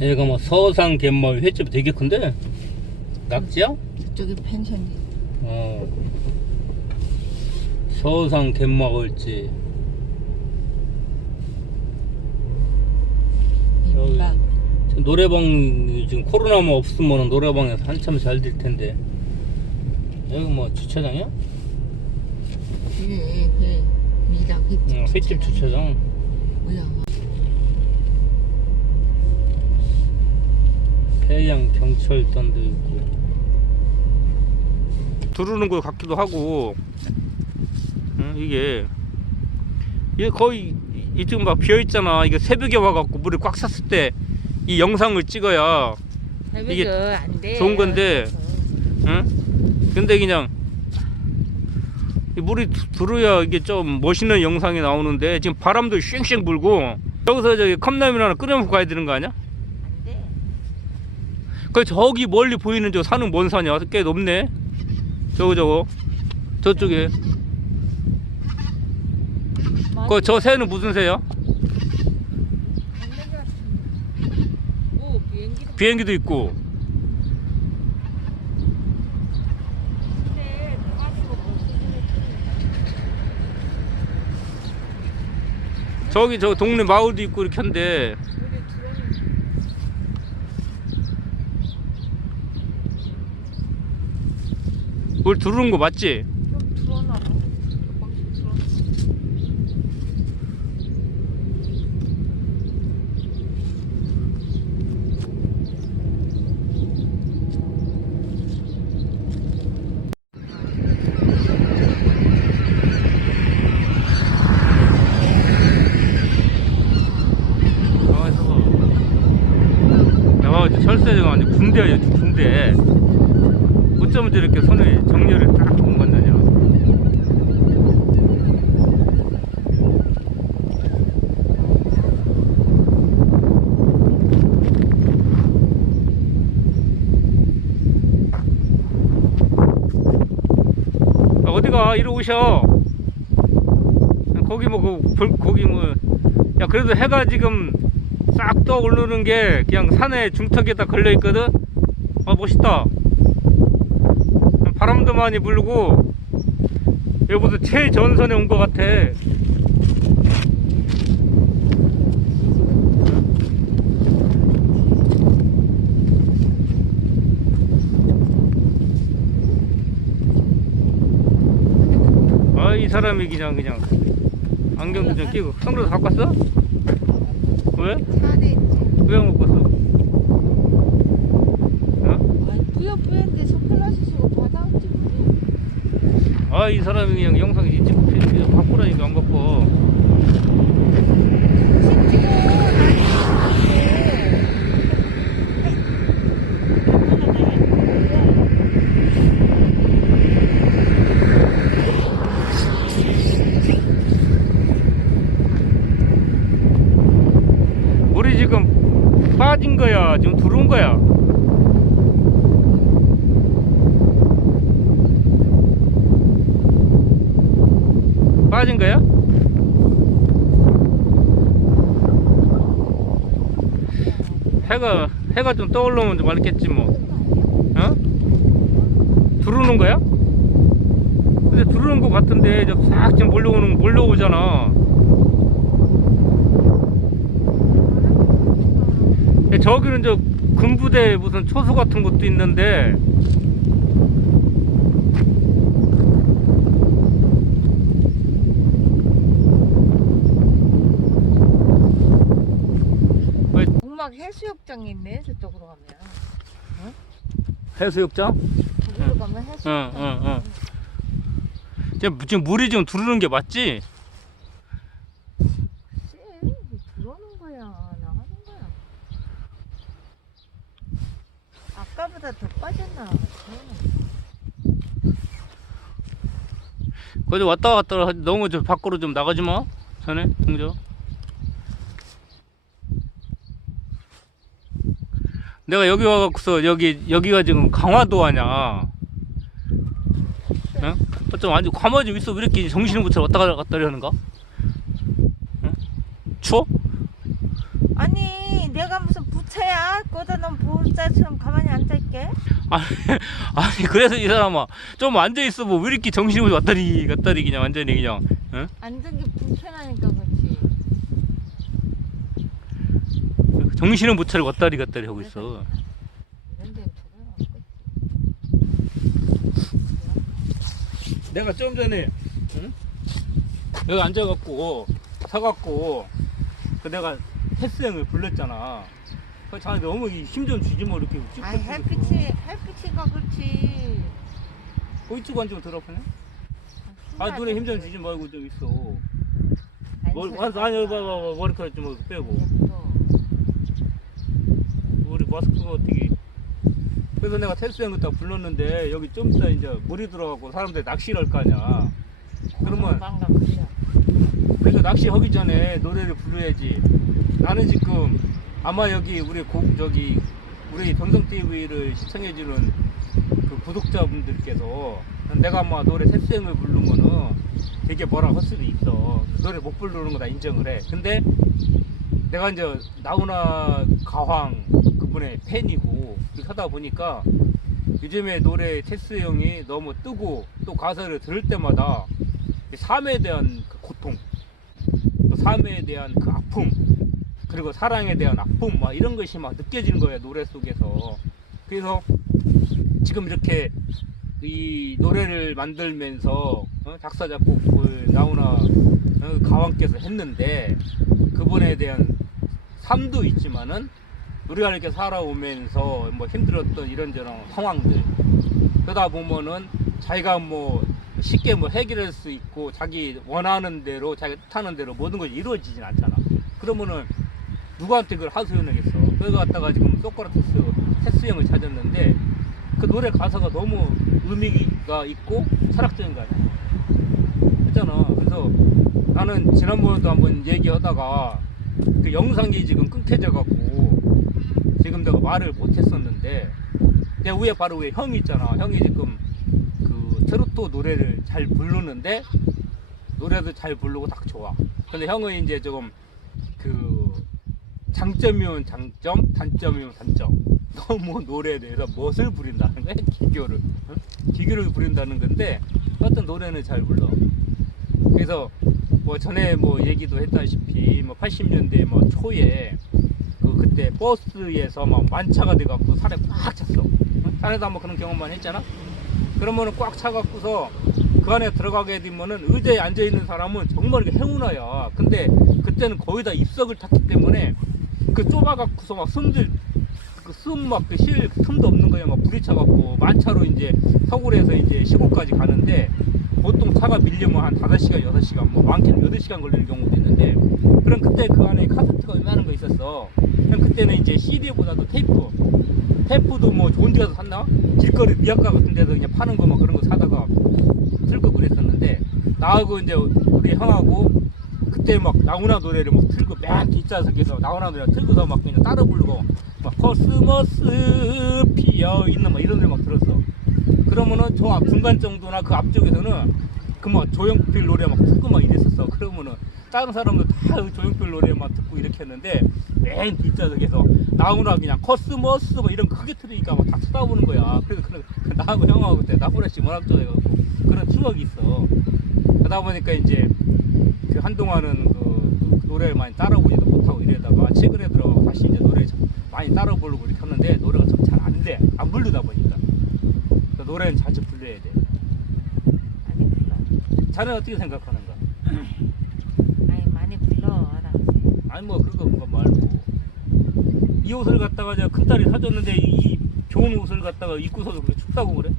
얘가 뭐 서산 갯마을 횟집 되게 큰데? 낙지야? 저쪽에 펜션이. 서산 갯마을집. 민박. 지금 노래방, 지금 코로나만 없으면 노래방에서 한참 잘 될 텐데. 여기 뭐 주차장이야? 회. 미락 횟집. 횟집 주차장. 뭐야? 해양 경찰단도 있고. 두르는 것 같기도 하고. 이게 거의 이쪽 막 비어 있잖아. 이게 새벽에 와갖고 물이 꽉 찼을 때 이 영상을 찍어야 이게 안 돼. 좋은 건데, 근데 그냥 이 물이 들어야 이게 좀 멋있는 영상이 나오는데 지금 바람도 쉥쉥 불고 여기서 저기 컵라면 하나 끓여 먹고 가야 되는 거 아니야? 안 돼. 그 저기 멀리 보이는 저 산은 뭔 산이야? 꽤 높네. 저거 저쪽에. 그 저 새는 무슨 새야? 오, 비행기도 있고. 저기 저 동네 마을도 있고 이렇게 한데. 뭘 두르는 거 맞지? 좀 들어놔. 조금씩 들어놔. 야, 철새가 완전 군대야, 군대. 어쩌면 저렇게 손에 정렬을 딱 본 건다냐. 어디가? 이리 오셔. 거기 뭐, 거기 뭐. 야, 그래도 해가 지금 싹 떠오르는 게 그냥 산의 중턱에다 걸려 있거든. 멋있다. 바람도 많이 불고 여기 무슨 최전선에 온 것 같아. 이 사람이 그냥 안경도 좀 끼고. 선글라스 갖고 왔어? 왜? 차 안에 있지. 왜 못 갔어? 아니, 뿌연데 선글라스 쓰고 받아왔지 뭐. 이 사람이 그냥 영상 찍고 바꾸라니까 안 갖고. 찍고 물이 지금 빠진 거야? 지금 들어온 거야? 빠진 거야? 해가 좀 떠올라오면 좀 알겠지 뭐. 들어오는 거야? 근데 들어오는 거 같은데 싹 지금 몰려오잖아. 저기는 저 군부대 무슨 초소 같은 것도 있는데. 동막 해수욕장이 있네. 저쪽으로 가면. 해수욕장? 저기로 가면 해수욕장. 지금 물이 좀 들어오는 게 맞지? 글쎄, 들어오는 거야, 나가는 거야. 아까보다 더 빠졌나? 거기 왔다 갔다 너무 저 밖으로 좀 나가지 마. 전에 동조. 내가 여기 와갖고서 여기가 지금 강화도 아냐? 응? 좀 아주 가만히 있어. 왜 이렇게 정신을 못 차려 왔다 갔다 하는가? 응? 추워? 아니, 내가 무슨 부채야? 꽂아놓은 부채처럼 가만히 앉아있게? 아니 그래서 이 사람아 좀 앉아있어 뭐 왜 이렇게 정신이 왔다리 갔다리 그냥 완전히 그냥 응? 앉은 게 불편하니까 그렇지. 정신은 못 차리고 왔다리 갔다리 하고 있어. 이런 데는 돌아가고 내가 좀 전에 응? 여기 앉아갖고 서갖고 그 내가 헬스장을 불렀잖아. 그 자네 너무 힘 좀 주지 뭐 이렇게 쭉. 아이 햇빛이가 그렇지. 보이치고 앉으면 더럽네. 아 눈에 힘 좀 주지 말고 좀 있어. 아니 봐봐 머리카락 좀 빼고. 우리 마스크가 어떻게. 그래서 내가 헬스장 갔다 불렀는데 여기 좀 이따 이제 물이 들어가고 사람들이 낚시를 할 거 아니야. 그러면 그래서 낚시 하기 전에 노래를 부르야지. 나는 지금 아마 여기 우리 우리 동성TV를 시청해주는 그 구독자분들께서 내가 아마 노래 셋생을 부르면은 되게 뭐라 할 수도 있어. 노래 못 부르는 거 다 인정을 해. 근데 내가 이제 나훈아 가왕 그분의 팬이고 이렇게 하다 보니까 요즘에 노래 테스 형이 너무 뜨고 또 가사를 들을 때마다 삶에 대한 그 고통, 또 삶에 대한 그 아픔, 그리고 사랑에 대한 아픔 막 이런 것이 막 느껴지는 거예요 노래 속에서. 그래서 지금 이렇게 이 노래를 만들면서 작사 작곡을 나훈아 가왕께서 했는데 그분에 대한 삶도 있지만은 우리가 이렇게 살아오면서 뭐 힘들었던 이런저런 상황들 그러다 보면은 자기가 뭐 쉽게 뭐 해결할 수 있고 자기 원하는 대로 자기 뜻하는 대로 모든 것이 이루어지진 않잖아. 그러면은 누구한테 그걸 하소연하겠어. 그걸 갖다가 지금 소크라테스 테스 형을 찾았는데 그 노래 가사가 너무 의미가 있고 철학적인 거 아니야. 했잖아. 그래서 나는 지난번에도 한번 얘기하다가 그 영상이 지금 끊겨져 갖고 지금 내가 말을 못 했었는데 내 위에 바로 위에 형이 있잖아. 형이 지금 그 트로트 노래를 잘 부르는데 노래도 잘 부르고 딱 좋아. 근데 형은 이제 조금 그 장점이면 장점, 단점이면 단점. 너무 노래에 대해서 멋을 부린다는 거야. 기교를. 기교를 부린다는 건데 어떤 노래는 잘 불러. 그래서 뭐 전에 뭐 얘기도 했다시피 뭐 80년대 뭐 초에 그때 버스에서 막 만차가 돼갖고 살에 꽉 찼어. 산에도 한번 그런 경험만 했잖아. 그러면은 꽉 차갖고서 그 안에 들어가게 되면은 의자에 앉아있는 사람은 정말 행운아야. 근데 그때는 거의 다 입석을 탔기 때문에 그 좁아갖고서 막 숨들 그 숨 막 그 쉴 틈도 없는 거야. 막 부딪혀갖고 만차로 이제 서울에서 이제 시골까지 가는데 보통 차가 밀리면 한 5시간, 6시간, 뭐 많게는 8시간 걸리는 경우도 있는데 그럼 그때 그 안에 카세트가 얼마나 거 있었어. 그럼 그때는 이제 CD보다도 테이프도 뭐 좋은 데 가서 샀나? 길거리 미약가 같은 데서 그냥 파는 거 막 그런 거 사다가 틀고 그랬었는데 나하고 이제 우리 형하고 그때 막 나훈아 노래를 막 틀고 맨 뒷좌석에서 나훈아 노래 틀고서 막 그냥 따라 부르고 막 코스모스 피어 있는 막 이런 노래 막 들었어. 그러면은 저 앞 중간 정도나 그 앞쪽에서는 그 막 조용필 노래 막 듣고 막 이랬었어. 그러면은 다른 사람들 다 조용필 노래만 듣고 이렇게 했는데 맨 뒷좌석에서 나훈아 그냥 코스모스 뭐 이런 거 크게 틀으니까 막 다 쳐다보는 거야. 그래서 나하고 형하고 그때 나훈아씨 문학조 해갖고 그런 추억이 있어. 그러다 보니까 이제 그 한동안은 그 노래를 많이 따라 부르지도 못하고 이러다가 최근에 들어가고 다시 이제 노래 많이 따라 부르고 이렇게 하는데 노래가 좀 잘 안 돼. 안 부르다 보니까. 그러니까 노래는 자주 불러야 돼. 많이 불러. 자네 어떻게 생각하는가? 아니 많이 불러. 아니 뭐 그거 말고 이 옷을 갖다가 제가 큰딸이 사줬는데 이 좋은 옷을 갖다가 입고서도 그렇게 춥다고 그래?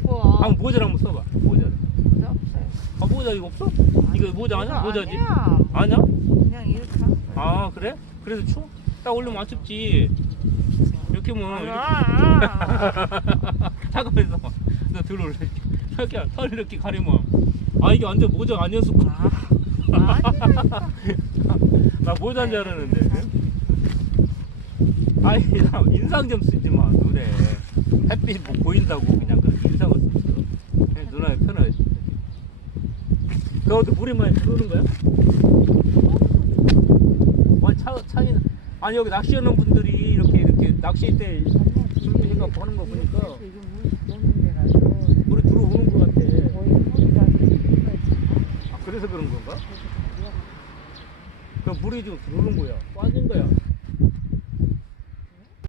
추워. 한번 모자를 한번 써봐. 모자를. 모자 없어요. 아 모자 이거 없어? 이거 모자 아니야? 모자지? 아니야. 아니야? 그냥 이렇게 하고. 아 그래? 그래서 추워? 딱 올리면 안 춥지. 이렇게 뭐 잠깐만 있어. 너 들어올래. 이렇게 털 이렇게 가리면 아 이게 완전 모자 아니었을 거야. 나 모자인 줄 알았는데. 아니 나 인상 좀 쓰지 마 노래. 햇빛 뭐 보인다고 그냥 그렇게 인상을 썼어. 그냥 누나의 편하게. 너도 물이 많이 들어오는 거야? 와 차는 아니 여기 낚시하는 분들이 이렇게 낚시 때 준비해가 보는 거 보니까 이거 물이 도는 데라서 물이 들어오는 것 같아. 거의 물이가 있는 아, 그래서 그런 건가? 그 물이 지금 들어오는 거야. 빠진 거야.